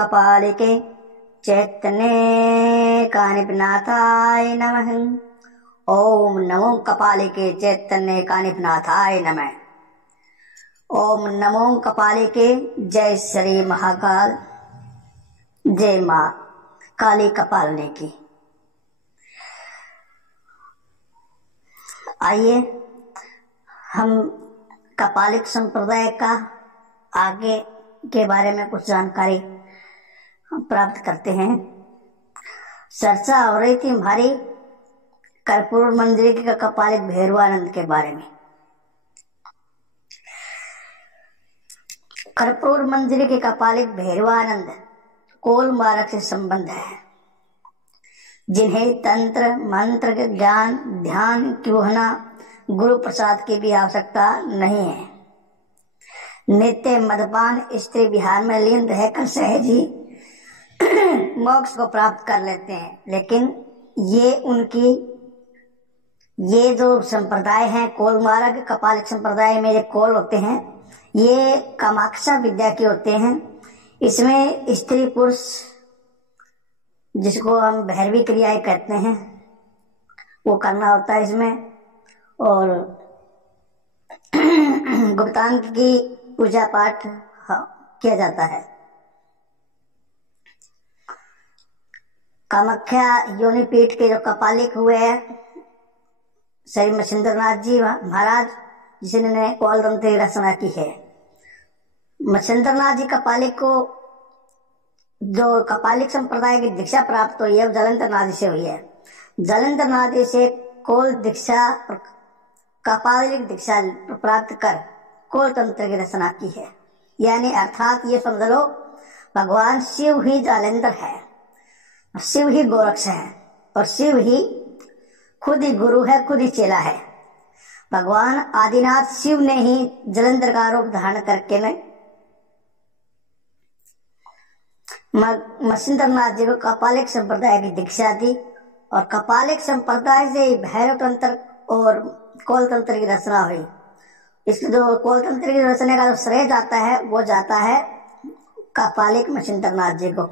कपालिके चैतन्य कानिपनाथाय नमः। ओम नमो कपालिके चैतन्य कानिपनाथाय नमः। ओम नमो कपालिके। जय श्री महाकाल। जय माँ काली कपालने की। आइए हम कपालिक संप्रदाय का आगे के बारे में कुछ जानकारी प्राप्त करते हैं। चर्चा हो रही थी हमारी कर्पूर मंजरी के कपालिक भैरवानंद के बारे में। कर्पूर मंजरी के कपालिक भैरवानंद कोल मार्ग से संबंध है, जिन्हें तंत्र मंत्र ज्ञान ध्यान क्योहना गुरु प्रसाद की भी आवश्यकता नहीं है। नित्य मदपान स्त्री विहार में लीन रहकर सहज ही मोक्ष को प्राप्त कर लेते हैं। लेकिन ये जो संप्रदाय हैं कोल मार्ग कपालिक संप्रदाय में, ये कोल होते हैं, ये कामाक्षा विद्या के होते हैं। इसमें स्त्री पुरुष, जिसको हम भैरवी क्रियाएं कहते हैं, वो करना होता है इसमें। और गुप्तांग की पूजा पाठ किया जाता है। कामाख्या योनिपीठ के जो कपालिक हुए हैं श्री मच्छिंद्रनाथ जी महाराज, जिन्होंने कौल तंत्र की रचना की है। मच्छिंद्रनाथ जी कपालिक को जो कपालिक संप्रदाय की दीक्षा प्राप्त हुई है वो जलंधरनाथ जी से हुई है। जलंधरनाथ जी से कोल दीक्षा कपालिक दीक्षा प्राप्त कर कोल तंत्र की रचना की है। यानी अर्थात ये समझ लो भगवान शिव ही जालंधर है, शिव ही गोरक्ष है और शिव ही खुद ही गुरु है, खुद ही चेला है। भगवान आदिनाथ शिव ने ही जलंधर का रूप धारण करके मच्छिंद्रनाथ जी को कपालिक संप्रदाय की दीक्षा दी। और कपालिक संप्रदाय से भैरव तंत्र और कोल तंत्र की रचना हुई। इसके जो कोल तंत्र की रचना का जो श्रेय जाता है वो जाता है कपालिक मच्छिंद्रनाथ जी को।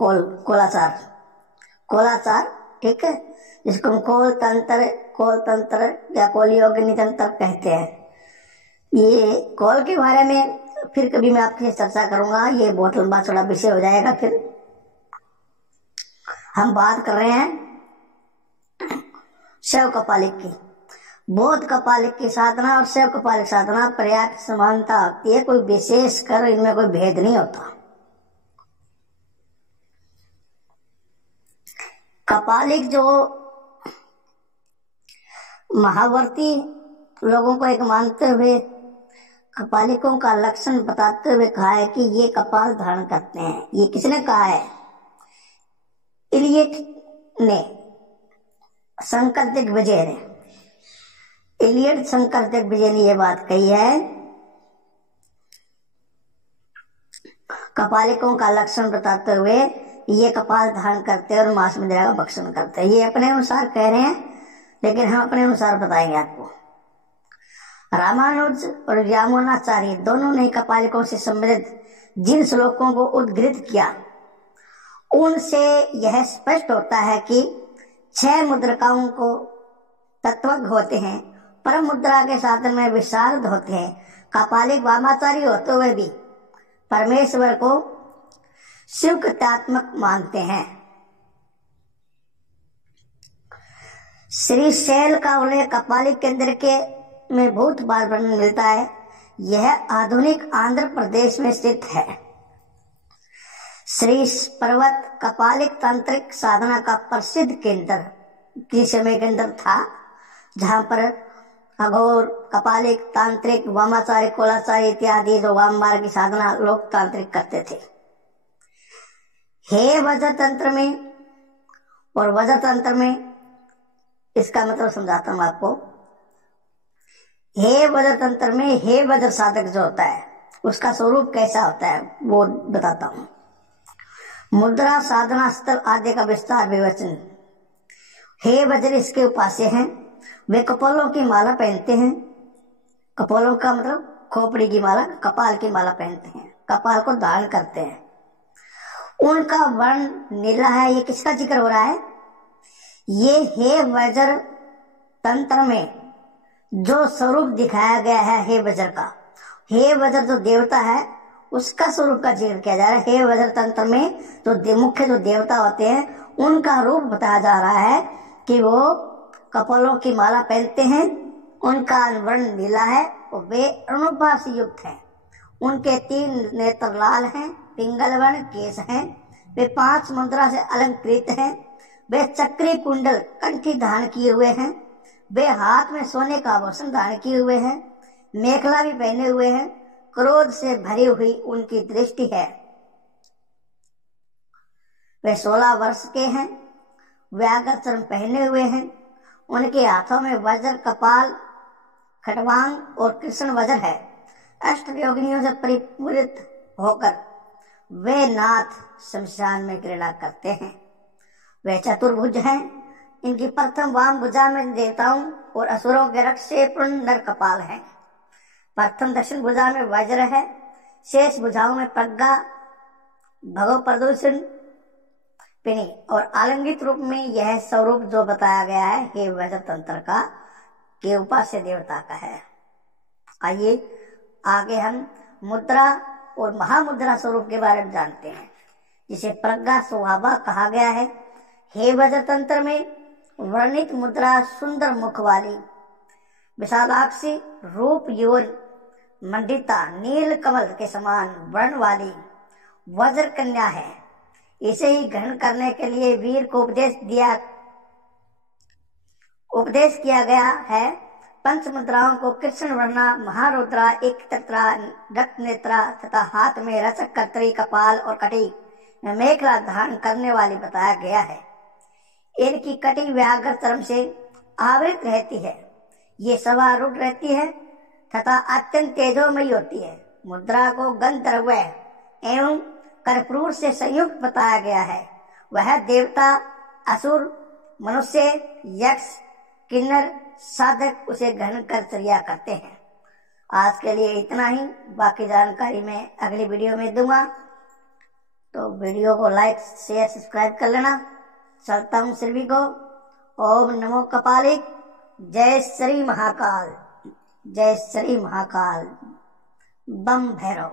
कोलाचार ठीक है, जिसको हम कोल तंत्र या कोल योगिनी तंत्र कहते हैं। ये कोल के बारे में फिर कभी मैं आपके चर्चा करूंगा, ये बहुत लंबा चौड़ा विषय हो जाएगा। फिर हम बात कर रहे हैं शैव कपालिक की। बौद्ध कपालिक की साधना और शैव कपालिक साधना पर्याप्त समानता होती है, कोई विशेष कर इनमें कोई भेद नहीं होता। कपालिक जो महावर्ती लोगों को एक मानते हुए कपालिकों का लक्षण बताते हुए कहा है कि ये कपाल धारण करते हैं। ये किसने कहा है? इलियट ने, शंकर दिग्विजय ने, इलियट शंकर दिग्विजय ने ये बात कही है। कपालिकों का लक्षण बताते हुए ये कपाल धारण करते हैं और मांस मदिरा का भक्षण करते हैं। ये अपने अनुसार कह रहे हैं, लेकिन हम अपने अनुसार बताएंगे आपको। रामानुज और यामुनाचार्य दोनों ने कपालिकों से संबंधित जिन श्लोकों को उद्धृत किया उनसे यह स्पष्ट होता है कि 6 मुद्रिकाओं को तत्वज्ञ होते हैं, परम मुद्रा के साधन में विशारद होते हैं। कपालिक वामाचारी होते हुए भी परमेश्वर को शिवकृतात्मक मानते हैं। श्री शैल का उल्लेख कपालिक केंद्र के में बहुत बार वर्णन मिलता है। यह आधुनिक आंध्र प्रदेश में स्थित है। श्री पर्वत कपालिक तांत्रिक साधना का प्रसिद्ध केंद्र किस समय केंद्र था, जहां पर अघोर कपालिक तांत्रिक वामाचार्य कोलाचार्य इत्यादि जो वाम मार्ग की साधना लोक तांत्रिक करते थे। हे वज्र तंत्र में और वज्र तंत्र में, इसका मतलब समझाता हूं आपको। हे वज्र तंत्र में हे वज्र साधक जो होता है उसका स्वरूप कैसा होता है वो बताता हूं। मुद्रा साधना स्थल आदि का विस्तार विवचन। हे वज्र इसके उपास्य हैं। वे कपोलों की माला पहनते हैं। कपोलों का मतलब खोपड़ी की माला, कपाल की माला पहनते हैं, कपाल को धारण करते हैं। उनका वर्ण नीला है। ये किसका जिक्र हो रहा है? ये हे वज्र तंत्र में जो स्वरूप दिखाया गया है हे वज्र का, हे वज्र जो देवता है उसका स्वरूप का जिक्र किया जा रहा है। हे वज्र तंत्र में जो मुख्य जो देवता होते हैं उनका रूप बताया जा रहा है कि वो कपालों की माला पहनते हैं, उनका वर्ण नीला है और वे अरुणोपा से युक्त हैं। उनके 3 नेत्र लाल हैं, पिंगल वर्ण केश हैं, वे 5 मुद्रा से अलंकृत हैं, वे चक्री कुंडल कंठी धारण किए हुए हैं, वे हाथ में सोने का आभूषण धारण किए हुए हैं, मेखला भी पहने हुए हैं, क्रोध से भरी हुई उनकी दृष्टि है। वे 16 वर्ष के हैं, व्याघ्र पहने हुए हैं, उनके हाथों में वज्र कपाल खटवांग और कृष्ण वज्र है। अष्ट योगिनियों से परिपूरित होकर वे नाथ शमशान में क्रीड़ा करते हैं। वे चतुर्भुज हैं। इनकी प्रथम वाम भुजा में देवताओं और असुरों के रक्त से पूर्ण नर कपाल है। प्रथम दक्षिण भुजा में वज्र है, शेष भुजाओं में प्रज्ञा भगव प्रदूषण पिणी और आलंगित रूप में यह स्वरूप जो बताया गया है हे वज्र तंत्र का के उपास्य देवता का है। आइए आगे हम मुद्रा और महामुद्रा स्वरूप के बारे में जानते हैं, जिसे प्रज्ञा स्वभाव कहा गया है। हे वज्र तंत्र में वर्णित मुद्रा सुंदर मुख वाली, विशालाक्षी, रूप यौन मंडिता, नील कमल के समान वर्ण वाली वज्र कन्या है। इसे ही ग्रहण करने के लिए वीर को उपदेश किया गया है। पंच मुद्राओं को कृष्ण वर्णा, महारुद्रा, एक तत्रा, रक्त नेत्रा तथा हाथ में रचक, कर्तरी, कपाल और कटी में मेखला धारण करने वाली बताया गया है। इनकी कटी व्याघ्र चर्म से आवृत रहती है। ये सवारूढ़ रहती है तथा अत्यंत तेजोमयी होती है। मुद्रा को गंधर्व एवं कर्पूर से संयुक्त बताया गया है। वह देवता, असुर, मनुष्य, यक्ष, किन्नर, साधक उसे ग्रहण कर चर्या करते हैं। आज के लिए इतना ही, बाकी जानकारी मैं अगली वीडियो में दूंगा, तो वीडियो को लाइक शेयर सब्सक्राइब कर लेना। चलता हूँ सभी को। ओम नमो कपालिक। जय श्री महाकाल, जय श्री महाकाल। बम भैरव।